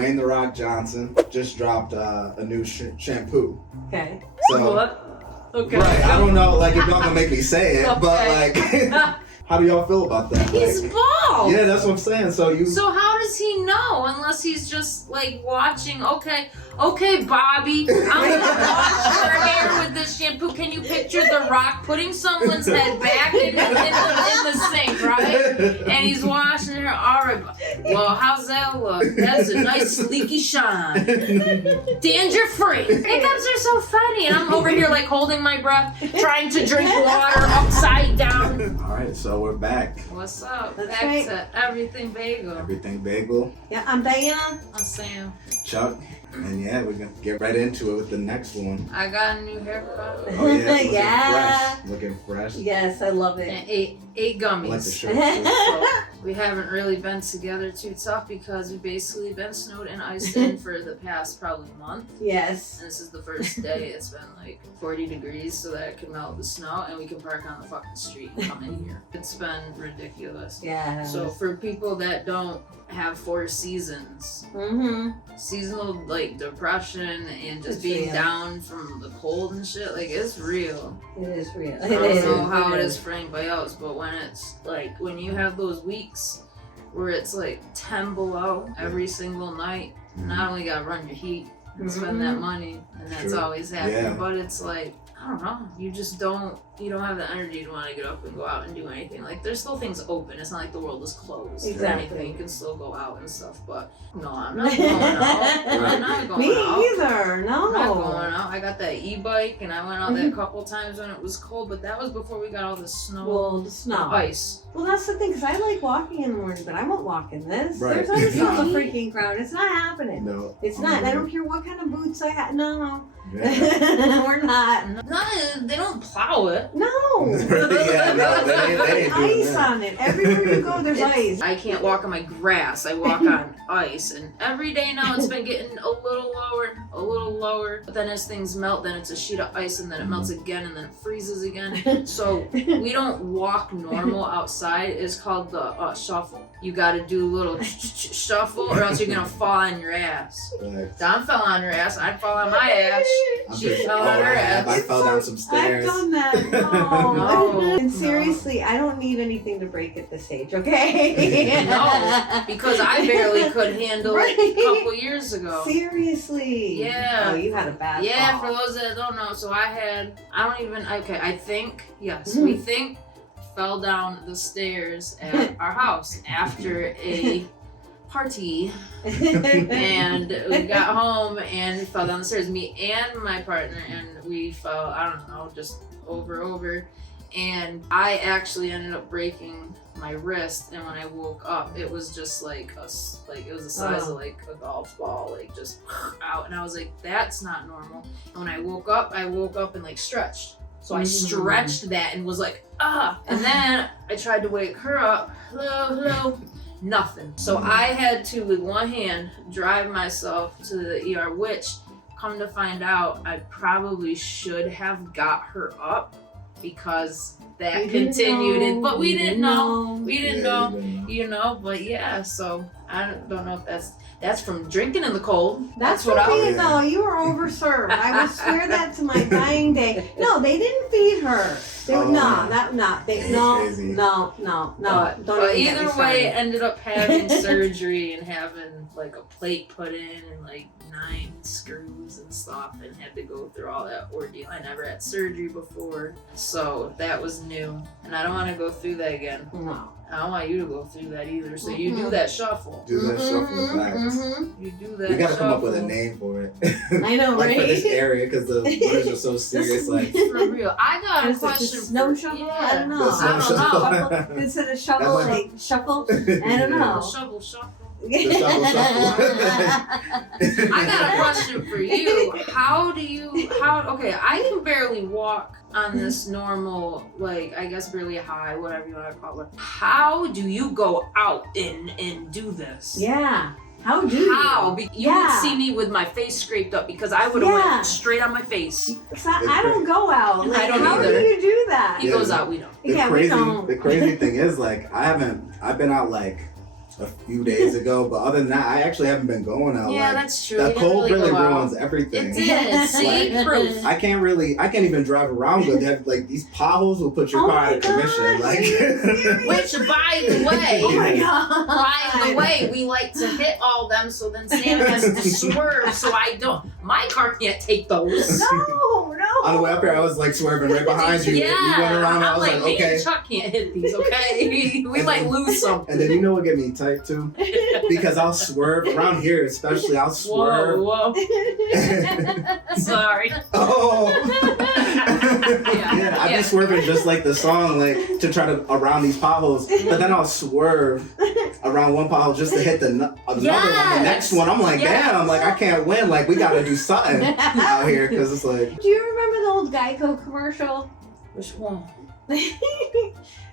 Dwayne "The Rock" Johnson just dropped a new shampoo. Okay. So, What? Okay. right, I don't know, like, if y'all gonna make me say it, Okay. but, like, how do y'all feel about that? He's Like, bald. yeah, that's what I'm saying. So how does he know? Unless he's just like watching. Okay, Bobby, I'm gonna wash your hair with this shampoo. Can you picture The Rock putting someone's head back in the sink, right? And he's washing her. All right. Well, how's that look? That's a nice sleeky shine. Danger-free. Hiccups are so funny, and I'm over here like holding my breath, trying to drink water upside down. All right, so we're back. What's up? That's Back right. to Everything Bagel. Everything Bagel, Yeah, I'm Diana. I'm Sam. Chuck, and yeah, we're gonna get right into it with the next one. I got a new haircut Oh yeah, looking Yeah. fresh. Looking fresh. Yes, I love and it. eight I like the gummies. shirt too. So we haven't really been together too tough because we've basically been snowed and iced in for the past probably month. Yes. And this is the first day it's been like 40 degrees so that it can melt the snow and we can park on the fucking street and come in here. It's been ridiculous. Yeah. So for people that don't have 4 seasons, seasonal like depression and just It's being real. down from the cold and shit, like it's real. It is real. I don't know how it is for anybody else, but when it's like when you have those weeks where it's like 10 below every single night, not only gotta run your heat and spend that money, and that's True. always happening, Yeah. but it's like I don't know, you just don't have the energy to want to get up and go out and do anything. Like there's still things open. It's not like the world is closed or Exactly. anything. You can still go out and stuff, but no, I'm not going out. I'm not going Me out. either. No. I'm not going out. I got that e-bike and I went out there a couple times when it was cold, but that was before we got all the snow, Well, the snow. ice. Well, that's the thing, because I like walking in the morning, but I won't walk in this. Right. There's always still a freaking crowd. It's not happening. No. It's not. I don't care what kind of boots I have. No. Yeah. We're not. No, they don't plow it. No. Yeah, no, they ain't doing Ice that. on it. Everywhere you go, there's ice. I can't walk on my grass. I walk on ice, and every day now it's been getting a little lower. But then as things melt, then it's a sheet of ice, and then it melts again, and then it freezes again. So we don't walk normal outside. It's called the shuffle. You got to do a little shuffle, or else you're gonna fall on your ass. Like, Don fell on her ass. I fall on my ass. I'm She just- fell oh, on her I have. ass. I fell down some I've stairs. done that. No. And seriously, I don't need anything to break at this age, okay? No, because I barely could handle it a couple years ago. Seriously. Yeah. Oh, you had a bad Yeah, fall. for those that don't know, so I think, yes, Mm-hmm. we think fell down the stairs at our house after a party, and we got home and we fell down the stairs, me and my partner, and we fell, I don't know, just over, and I actually ended up breaking my wrist, and when I woke up, it was just like it was the size of like a golf ball, like just out, and I was like, that's not normal. And when I woke up and like stretched. So I stretched that and was like, and then I tried to wake her up. Hello. Nothing. So I had to, with one hand, drive myself to the ER, which, come to find out, I probably should have got her up because that continued. But we didn't know. We didn't know. But yeah, so I don't know if that's from drinking in the cold. That's what what I I know. You were overserved. I will swear that to my dying day. No, they didn't feed her. They Oh, no. crazy. Don't But even get me either way, started. ended up having surgery and having like a plate put in and like 9 screws and stuff, and had to go through all that ordeal. I never had surgery before, so that was new, and I don't want to go through that again. No. I don't want you to go through that either. So you do that shuffle. Do that shuffle back. You do that. We gotta come up with a shuffle. name for it. I know, like right? for this area, because the winters are so serious. Like For real. I got a Is it question. the snow for, shovel? Yeah. I don't know. The snow I don't know. shovel. Instead of shovel, That might- like shuffle. I don't know. Shuffle. The shuffle. I got a question for you. Okay, I can barely walk on this normal, like, I guess barely high, whatever you want to call it. How do you go out and do this? Yeah. How do you? How? You would see me with my face scraped up because I would have went straight on my face. 'Cause I don't go out. Like, I don't how either. do you do that? He goes out, we don't. Yeah, we don't. The crazy thing is, like, I've been out like a few days ago, but other than that, I actually haven't been going out. Yeah, like, that's true. the You didn't cold really go out. ruins everything. It did. See, proof. I can't even drive around good. They have, like, these potholes will put your Oh car my out of commission. God, Like, Which, by the way, Oh my god. by the way, we like to hit all them, so then Sam has to swerve. So I don't. My car can't take those. No. on the way up here, I was like swerving right behind you. Yeah, You went around, I I'm was like, me okay. and Chuck can't hit these, okay? We might lose something. And then you know what get me tight too? Because I'll swerve around here, especially. I'll swerve. Whoa. Sorry. Oh. Yeah, I've been swerving just like the song, like to try to around these potholes. But then I'll swerve around one pothole just to hit another one, the next one. I'm like, damn, like I can't win. Like we gotta do something out here because it's like. Do you remember the old Geico commercial? Which one?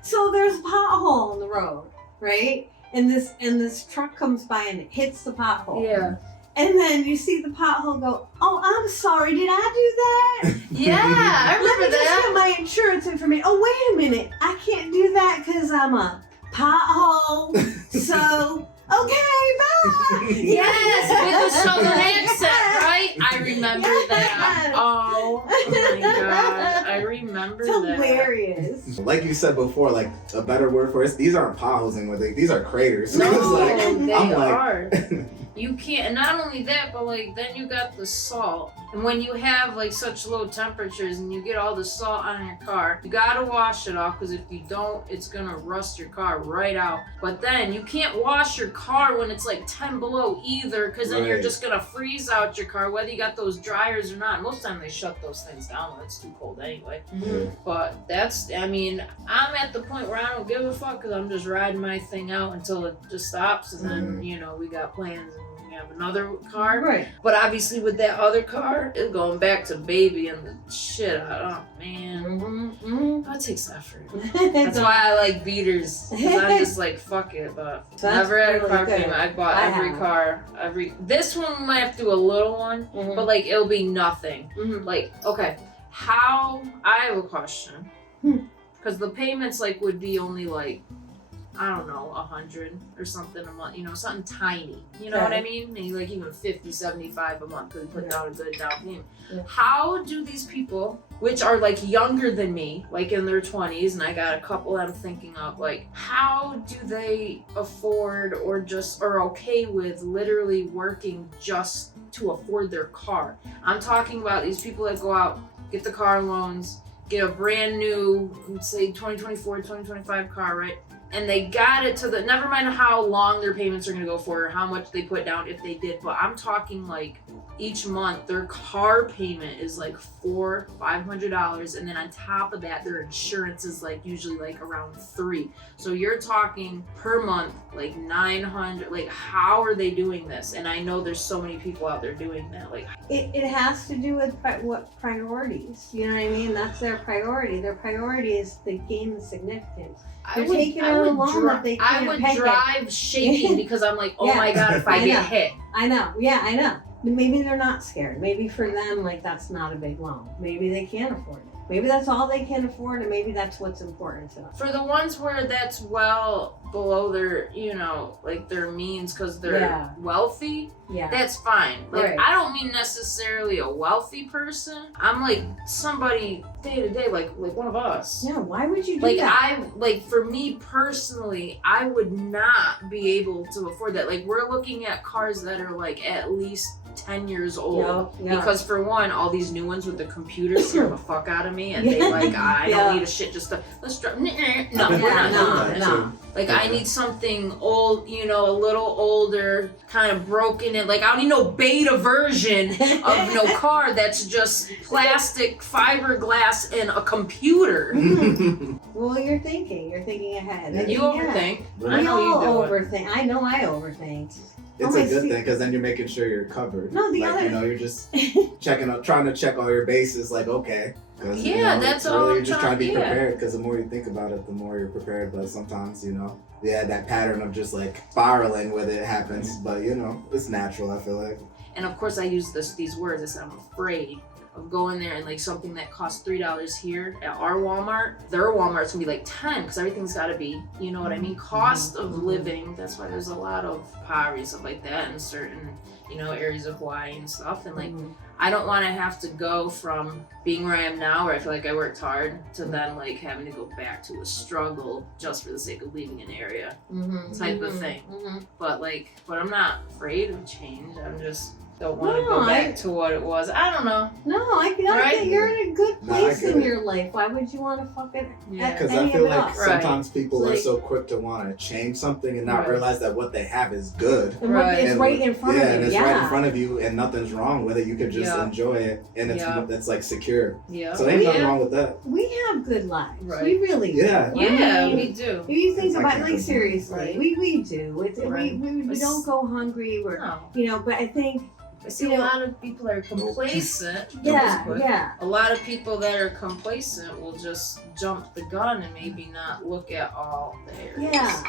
So there's a pothole in the road, right? And this truck comes by and it hits the pothole. Yeah. And then you see the pothole go, oh, I'm sorry, did I do that? Yeah, I Let me remember just that. get my insurance information. Oh, wait a minute. I can't do that because I'm a pothole. So, okay, bye. Yes, with the southern accent, right? I remember that. Yes. Oh my god, I remember It's that. hilarious. Like you said before, like a better word for it, these aren't potholes anymore. These are craters. No, It's like, they I'm like, are. You can't, and not only that, but like then you got the salt. And when you have like such low temperatures and you get all the salt on your car, you gotta wash it off because if you don't, it's gonna rust your car right out. But then you can't wash your car when it's like 10 below either because then you're Right. just gonna freeze out your car whether you got those dryers or not. Most of the time they shut those things down when it's too cold anyway. But that's, I mean, I'm at the point where I don't give a fuck because I'm just riding my thing out until it just stops and then, you know, we got plans and we have another car. Right. But obviously with that other car, it's going back to baby and the shit. Oh man, that takes effort. That's why I like beaters. 'Cause I'm just like, fuck it. But That's never had a really car good. payment. I bought I every have. car. This one we might have to do a little one, but like it'll be nothing. Like, okay, I have a question. Because the payments like would be only like, I don't know, 100 or something a month, you know, something tiny. You know what I mean? Maybe like even 50, 75 a month because we put down a good down payment. Yeah. How do these people, which are like younger than me, like in their 20s, and I got a couple I'm thinking of, like, how do they afford or just are okay with literally working just to afford their car? I'm talking about these people that go out, get the car loans, get a brand new, say 2024, 2025 car, right? And they got it to the, never mind how long their payments are gonna go for or how much they put down if they did, but I'm talking like each month their car payment is like $400-$500, and then on top of that their insurance is like usually like around $300. So you're talking per month like $900. Like, how are they doing this? And I know there's so many people out there doing that. Like, It has to do with what priorities. You know what I mean? That's their priority. Their priority is to gain the significance. They're taking out a loan that they I can't would pay. drive shaking because I'm like, oh Yeah, my god, if I I get know. hit. I know. Yeah, I know. But maybe they're not scared. Maybe for them, like, that's not a big loan. Maybe they can't afford it. Maybe that's all they can afford, and maybe that's what's important to them. For the ones where that's well below their, you know, like their means because they're wealthy, Yeah. that's fine. Like, Right. I don't mean necessarily a wealthy person. I'm like somebody day to day, like one of us. Yeah, why would you do Like, that? for me personally, I would not be able to afford that. Like, we're looking at cars that are like at least 10 years old. Yeah. Because for one, all these new ones with the computers scare the fuck out of me, and they like, I Yeah. don't need a shit just to, let's drive. No, I've we're been not doing doing that that. no. Like, I need something old, you know, a little older, kind of broken in. Like, I don't need no beta version of no car that's just plastic, fiberglass, and a computer. Well, you're thinking ahead. I You mean, overthink. Yeah. I We know all you do it. overthink. I know I overthink. It's Oh, a I good see. thing because then you're making sure you're covered. No, the like, other- you know, you're just trying to check all your bases. Like, okay, because Yeah, that's all really I'm you're just trying to be trying- yeah. prepared. Because the more you think about it, the more you're prepared. But sometimes, you know, that pattern of just like spiraling with it happens. But you know, it's natural. I feel like. And of course, I use these words. I said, I'm afraid of going there and like something that costs $3 here at our Walmart, their Walmart's gonna be like 10 because everything's gotta be, you know what I mean? Cost of living. That's why there's a lot of poverty, stuff like that in certain, you know, areas of Hawaii and stuff. And like, I don't want to have to go from being where I am now, where I feel like I worked hard, to then like having to go back to a struggle just for the sake of leaving an area, type of thing. But I'm not afraid of change. I'm just don't want to go back to what it was. I don't know. No, I think you're in a good place in your life. Why would you want to fucking? Because I feel like sometimes people are so quick to want to change something and not realize that what they have is good. And it's right in front of you. And it's right in front of you, and nothing's wrong with it. You could just enjoy it, and it's like secure. Yeah. So there ain't nothing wrong with that. We have good lives. We really do. Yeah. Yeah, we do. If you think about it, like seriously, we do. We don't go hungry. But I think. I see a lot of people are complacent. Yeah. A lot of people that are complacent will just jump the gun and maybe not look at all the areas. Yeah,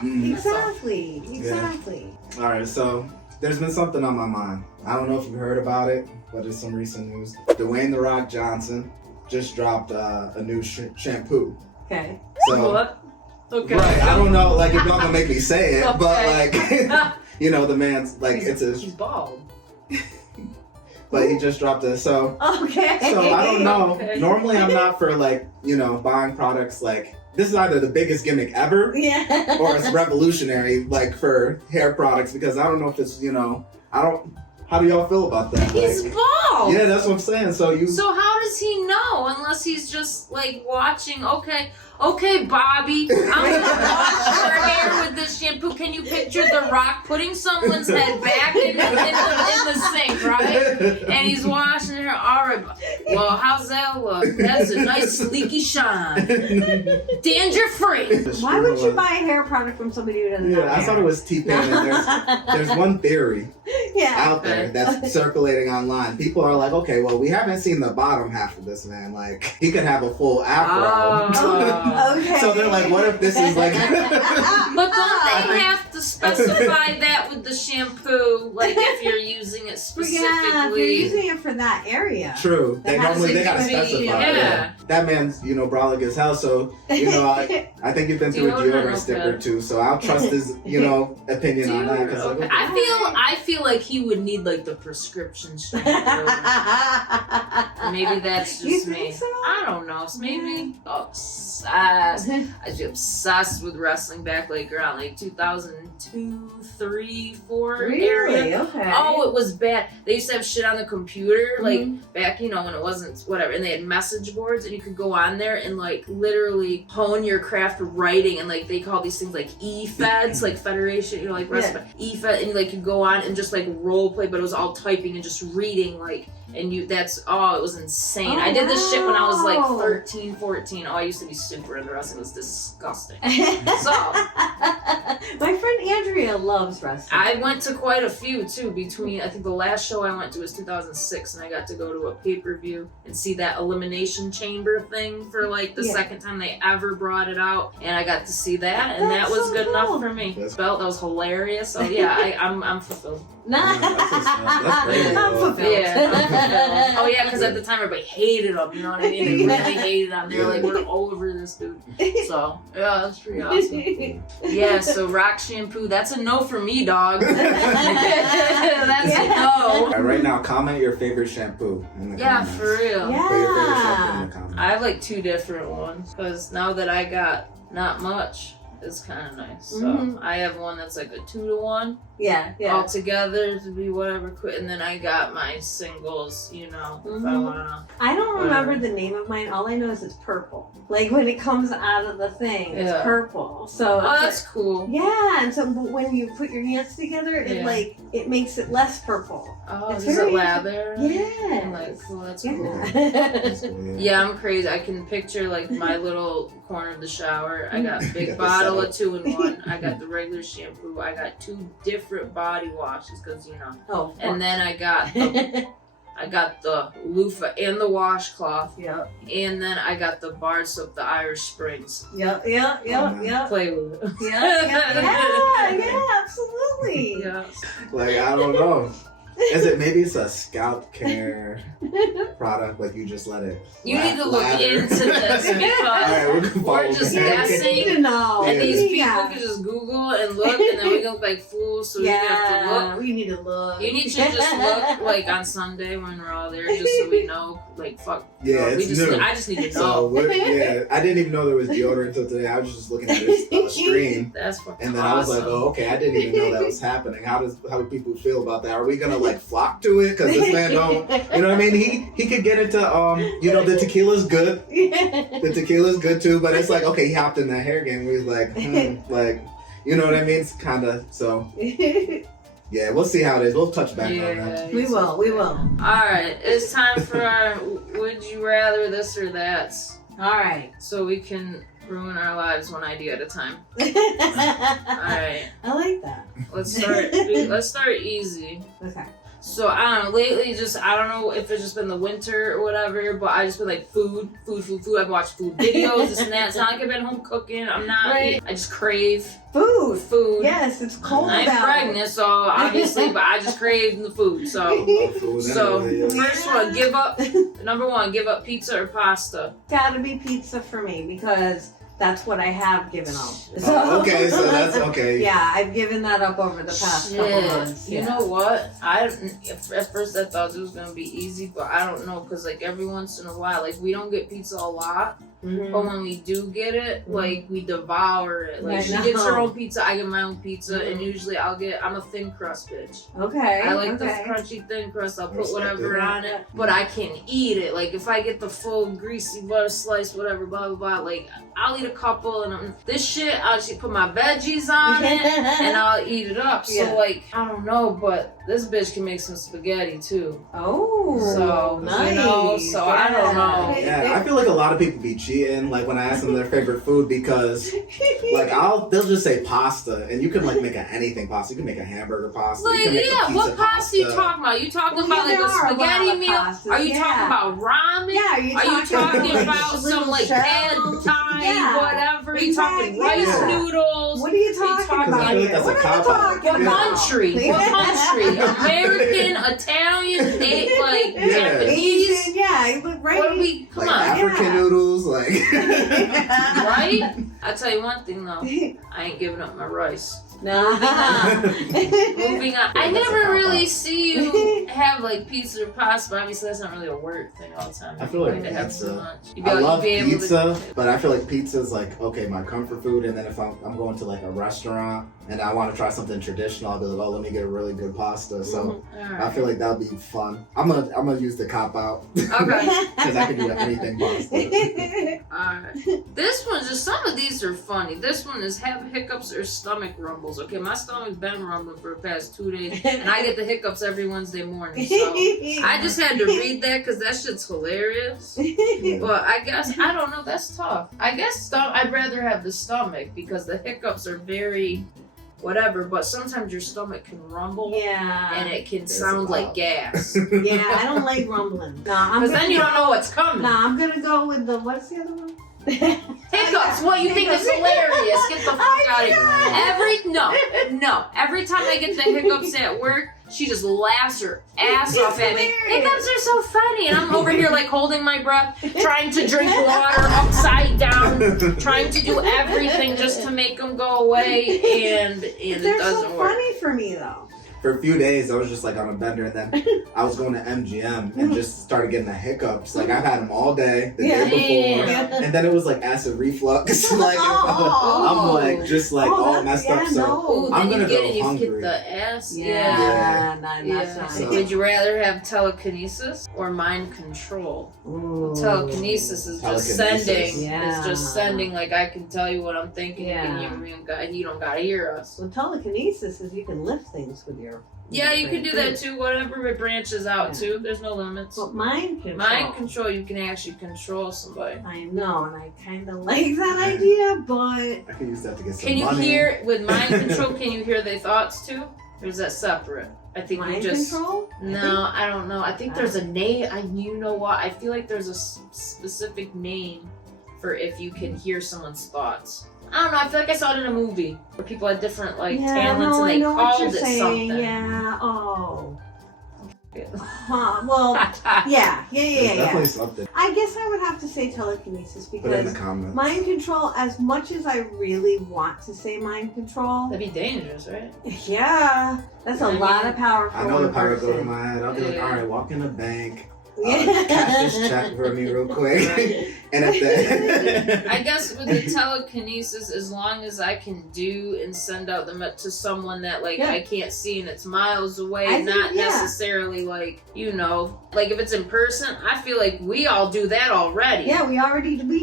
exactly. All right, so there's been something on my mind. I don't know if you've heard about it, but it's some recent news. Dwayne "The Rock" Johnson just dropped a new shampoo. Okay. So, what? Okay. Right, I don't know, like, if y'all gonna make me say it, but like, you know, the man's like, he's bald. But he just dropped it, so okay. So I don't know. Okay. Normally, I'm not for like, you know, buying products like this is either the biggest gimmick ever, or it's revolutionary, like for hair products, because I don't know if it's, you know, How do y'all feel about that? He's bald. Yeah, that's what I'm saying. So how does he know unless he's just like watching? Okay, Bobby, I'm gonna wash your hair with this shampoo. Can you picture The Rock putting someone's head back in the sink, right? And he's washing her. All right. Well, how's that look? That's a nice sleeky shine. Danger free. Why would you buy a hair product from somebody who doesn't know hair? I thought it was T-Pain. There's one theory out there that's circulating online. People are like, okay, well, we haven't seen the bottom half of this man. Like, he could have a full afro. Okay. So they're like, what if this is like... But don't they have to specify that with the shampoo? Like, if you're using it specifically? Yeah, if you're using it for that area. True. They gotta specify. Yeah. That man's, you know, brolic as hell. So, you know, I think you've been through a deodorant stick or two. So I'll trust his, you know, opinion on that. Cause like, I feel like he would need like the prescription shampoo. Maybe that's just me. So? I don't know. So maybe I was obsessed with wrestling back like around like 2002, 3, 4 Really? area. Okay. Oh, it was bad. They used to have shit on the computer, like back, you know, when it wasn't whatever, and they had message boards, and you could go on there and like literally hone your craft writing, and like they call these things like e-feds, like federation, you know, like e-fed, and like you go on and just like role play, but it was all typing and just reading, like, and it was insane. I did this shit when I was like 13, 14. I used to be super into wrestling. It was disgusting. So my friend Andrea loves wrestling. I went to quite a few too. I think the last show I went to was 2006, and I got to go to a pay-per-view and see that Elimination Chamber thing for like the second time they ever brought it out, and I got to see that, and that was good enough for me. That was hilarious. So yeah, I'm fulfilled. That's great. I'm fulfilled. Yeah. Oh yeah, because at the time everybody hated him. You know what I mean? They really hated him. They were like, we're over this dude. So yeah, that's pretty awesome. Yeah. So Rock shampoo, that's a no for me, dog. That's a no. Right now, comment your favorite shampoo in the comments. For real. Yeah. Put your favorite shampoo in the comments. I have like 2 different ones because now that I got not much, it's kind of nice. So I have one that's like a 2-to-1. Yeah. All together to be whatever quick, and then I got my singles, you know, if I wanna. I don't remember the name of mine. All I know is it's purple. Like when it comes out of the thing, it's purple. So that's cool. Yeah, and so when you put your hands together, it makes it less purple. Oh, is it lather? Yeah. Like, cool. That's cool. Yeah, I'm crazy. I can picture like my little corner of the shower. I got a big bottle of 2-in-1. I got the regular shampoo. I got 2 different body washes because and then I got the loofah and the washcloth. Yep. And then I got the bar soap, the Irish Springs. Yep. Play with it. Yeah, absolutely. Yeah. Like, I don't know. Is it maybe it's a scalp care product, like you just let it? You need to look lather? into this All right, because gonna we're follow just that. guessing. You need to know. And these people Yeah. can just Google and look, and then we look like fools. So we have to look. We need to look. You need to just look like on Sunday when we're all there, just so we know. Like fuck. Yeah, we it's just. new. I just need to So know. yeah, I didn't even know there was deodorant until today. I was just looking at this screen. That's fucking And then I was like, awesome. oh, okay, I didn't even know that was happening. How do people feel about that? Are we gonna like flock to it? Because this man don't, you know what I mean? He could get into you know, the tequila's good. The tequila's good too, but it's like, okay, he hopped in that hair game where he's like, like, you know what I mean? It's kind of so. Yeah, we'll see how it is. We'll touch back on that. We will. All right, it's time for our would you rather this or that, All right. so we can ruin our lives one idea at a time. All I right, like that. let's start. Let's start easy. Okay. So I don't know. Lately, I don't know if it's just been the winter or whatever, but I just been like food. I've watched food videos, this and that. It's not like I've been home cooking. I'm not. Right. I just crave Food. food. Yes, it's cold I'm out. pregnant, so obviously, but I just crave the food. So, Love food so anyway, yeah. first one, give up. Number one, give up pizza or pasta. Gotta be pizza for me because that's what I have given up. Oh, okay, so that's okay. Yeah, I've given that up over the past couple months. You know what? At first I thought it was gonna be easy, but I don't know, cause like every once in a while, like we don't get pizza a lot, Mhm. but when we do get it, like we devour it. Like I she know. gets her own pizza, I get my own pizza, and Mhm. usually I'm a thin crust bitch. Okay. I like the okay. crunchy thin crust. I'll put Respect whatever it. on it, but I can eat it. Like if I get the full greasy butter slice, whatever, blah blah blah. Like I'll eat a couple, and this shit I'll just put my veggies on it, and I'll eat it up. So Yeah. like I don't know, but this bitch can make some spaghetti too. Oh, So, nice. you know, so I don't know. Yeah, I feel like a lot of people be cheating, like when I ask them their favorite food, because like they'll just say pasta, and you can like make anything pasta. You can make a hamburger pasta. You Like can make a yeah, pizza what pasta you talking about? You talking about like there a are a lot spaghetti of meal? pastas, Are you yeah. talking about ramen? Yeah, Are you talking about some little like pad shells? thai, Yeah, whatever? You talking exactly, rice yeah. noodles? What are you talking talking about about? here? That's a What are you cop-out. talking What about? country? What country? American, Italian, like Yeah. Japanese? Asian, yeah, you look right. What are we? Come Like on, African yeah. noodles, like right? I'll tell you one thing though. I ain't giving up my rice. Nah. Moving on. I That's a never cop-out. really see you have like pizza or pasta, but obviously that's not really a word thing all the time. I feel like You to have pizza. so much. You'd be I like- love you'd be able to- pizza, but I feel like pizza is like okay, my comfort food. And then if I'm going to like a restaurant and I want to try something traditional, I'll be like, oh, let me get a really good pasta. So I Alright. feel like that'll be fun. I'm gonna use the cop out Okay. because I can do anything pasta. Alright. This one's just some of these are funny. This one is have hiccups or stomach rumbles. Okay, my stomach's been rumbling for the past 2 days, and I get the hiccups every Wednesday morning. So I just had to read that because that shit's hilarious. But I guess I don't know. That's tough. I guess I'd rather have the stomach because the hiccups are very whatever. But sometimes your stomach can rumble. Yeah. And it can There's sound a like lot. gas. Yeah, I don't like rumbling. Nah, Because then you don't know what's coming. Nah, I'm gonna go with the what's the other one? Hiccups. What you think is hilarious? Get the fuck out of here. Every time I get the hiccups at work, she just laughs her ass It's off at me. hilarious. Hiccups are so funny, and I'm over here like holding my breath, trying to drink water upside down, trying to do everything just to make them go away, and it They're doesn't so work. funny for me though. For a few days, I was just like on a bender, and then I was going to MGM and just started getting the hiccups. Like I've had them all day, the day before, Yeah. and then it was like acid reflux. Like Oh. I'm like just like all messed up. So Ooh, I'm then gonna you go get it, you hungry. get the ass. Yeah, nah, that's Yeah. not So- Would you rather have telekinesis or mind control? Ooh. Telekinesis is just Telekinesis. sending. Yeah. It's just sending. Like I can tell you what I'm thinking, Yeah. and you don't gotta hear us. Well, telekinesis is you can lift things with your. Yeah, you can do that too. too. Whatever it branches out Yeah. to. There's no limits. But mind control. Mind control, you can actually control somebody. I know, and I kind of like that idea, but I can use that to get some Can you money. hear with mind control? Can you hear their thoughts too, or is that separate? I think mind you just. control. No, I don't know. I think there's a name. You know what? I feel like there's a specific name for if you can hear someone's thoughts. I don't know. I feel like I saw it in a movie where people had different like talents no, and I they know what called you're it saying. something. Yeah. Oh. Well, yeah. There's definitely something. I guess I would have to say telekinesis Put it in the because comments. mind control, as much as I really want to say mind control, That'd be dangerous, right? yeah, that's a lot of power for I know one the power person. go to my head. I'll be like, Yeah. all right, walk in the bank. Yeah. Cash this check for me real quick. And at the I guess with the telekinesis, as long as I can do and send out the to someone that like Yeah. I can't see and it's miles away, I think, not yeah. necessarily like like if it's in person, I feel like we all do that already. Yeah, we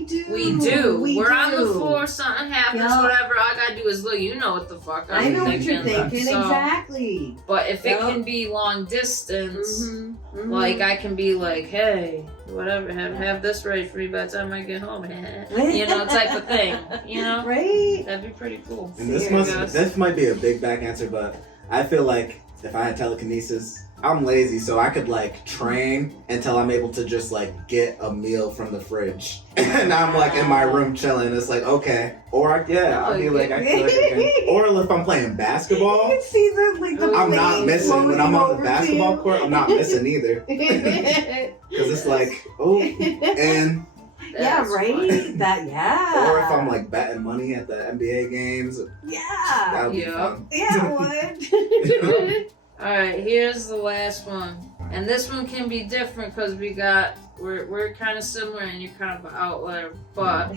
do. We do. We're on the do. floor, something happens, Yeah. whatever. All I gotta do is look. You know what the fuck I know what you're thinking, So, exactly. But if Yep. it can be long distance, Mhm. like I can be like, hey, whatever, have this ready for me by the time I get home, you know, type of thing. You know, Right? that'd be pretty cool. And Serious. this might be a big back answer, but I feel like if I had telekinesis, I'm lazy, so I could like train until I'm able to just like get a meal from the fridge, and I'm like in my room chilling. It's like okay, or I'll be like I feel like I can. Or if I'm playing You basketball, can see the I'm plate not missing when I'm floating on the over basketball to court. I'm not missing either you. because it's like oh, and Yeah, That's right? fun. or if I'm like betting money at the NBA games, that Yeah. would be Yeah. fun. Yeah, it would. All right, here's the last one, and this one can be different because we're kind of similar and you're kind of an outlier, but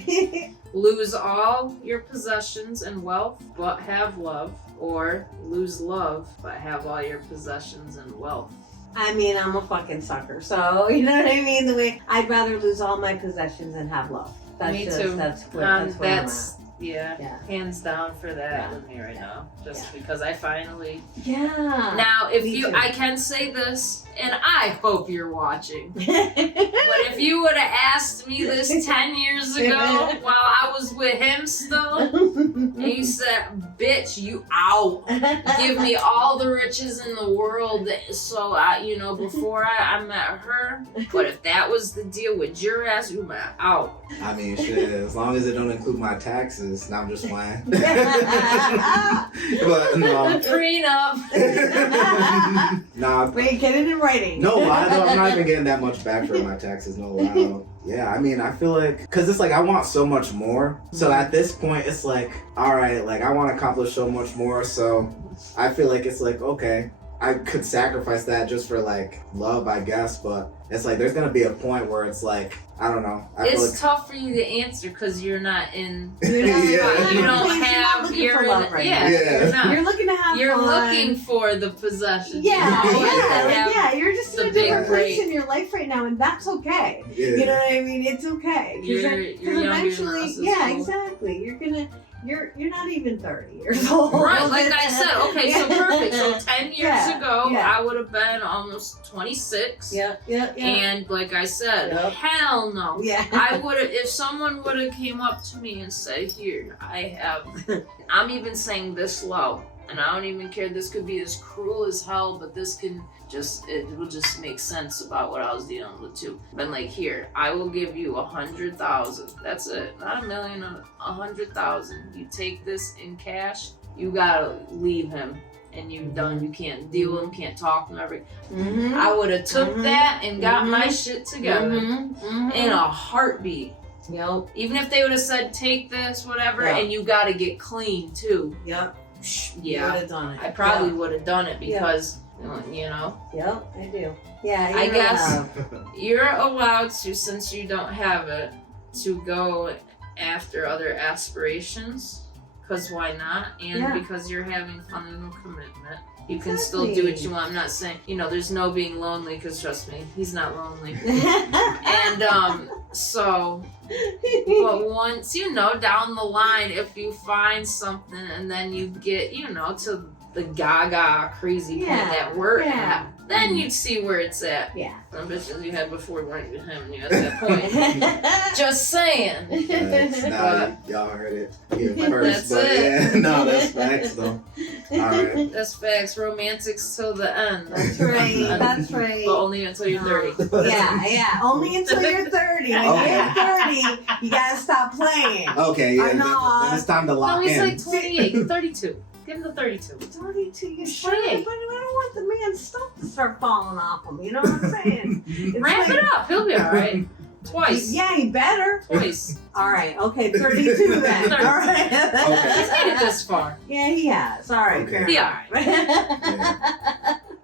lose all your possessions and wealth but have love, or lose love but have all your possessions and wealth. I mean, I'm a fucking sucker, so you know what I mean? The way I'd rather lose all my possessions and have love. That's Me just, too. That's where I'm at. Yeah, Yeah. hands down for that Yeah. with me right now. Just Yeah. because I finally. Yeah. Now, if Me you, too. I can say this, and I hope you're watching. But but if you would have asked me this 10 years ago while I was with him still, and you said, bitch, you out. Give me all the riches in the world so before I met her. But if that was the deal with your ass, you were out. I mean, shit. As long as it don't include my taxes, now I'm just playing. But no. Prenup. Nah. Wait, get it in writing. No lie though, I'm not even getting that much back for my taxes. No lie. Yeah, I mean, I feel like, because it's like I want so much more. So at this point, it's like, all right, like I want to accomplish so much more. So I feel like it's like, okay, I could sacrifice that just for like love, I guess. But it's like there's gonna be a point where it's like, I don't know. I feel It's like, tough for you to answer because you're not in. You're not, Yeah. You don't you're not have. looking You're for in. love right Yeah, now. Yeah. you're not. You're looking to have You're fun. looking for the possession. Yeah, You know, yeah, to like, have yeah. You're just in the a different big place break. in your life right now, and that's okay. yeah. You know what I mean? It's okay. 'Cause You're then- you're 'cause younger than eventually, us. It's yeah, cool. exactly. You're not even 30 years old. Right, like I said, okay, so perfect. So 10 years Yeah, ago, yeah. I would have been almost 26. Yeah. And like I said, Yep. hell no. Yeah. I would have, if someone would have came up to me and said, here, I'm even saying this low, and I don't even care, this could be as cruel as hell, but it will just make sense about what I was dealing with too. Been like, here, I will give you 100,000. That's it. Not a million, 100,000. You take this in cash, you gotta leave him. And you're done. You can't deal with him, can't talk to him, everything. Mm-hmm. I would have took that and got my shit together Mm-hmm. in a heartbeat. Yep. Even if they would have said, take this, whatever, Yeah. and you gotta get clean too. Yep. You Yeah. would have done it. I probably would have done it because, Yep, I do. Yeah, I you're guess allowed. you're allowed to, since you don't have it, to go after other aspirations. Because why not? And Yeah. because you're having fun and no commitment. You can still do what you want. I'm not saying, there's no being lonely, because trust me, he's not lonely. And so, but once, down the line, if you find something and then you get, to the gaga crazy point that we're at, then you'd see where it's at. Yeah. Some bitches you had before weren't even him and you at that point. Just saying. Nah, y'all heard it here first. That's But it. yeah, no, that's facts though. Alright. That's facts. Romantics till the end. That's right. That's right. But only until you're 30. Yeah. Only until you're 30. When Okay. you're 30, you gotta stop playing. Okay, yeah, I know. then it's time to No, lock he's in. like 28, 32. Give him the 32. 32, you sure? 28. But I don't want the man's stuff to start falling off him. You know what I'm saying? It's Ramp like- it up. He'll be all right. Twice. Yeah, he better. Twice. All right, okay, 32 then. 30. All right. He's made it this far. Yeah, he has. All right, Okay. fair He enough. all right. Yeah.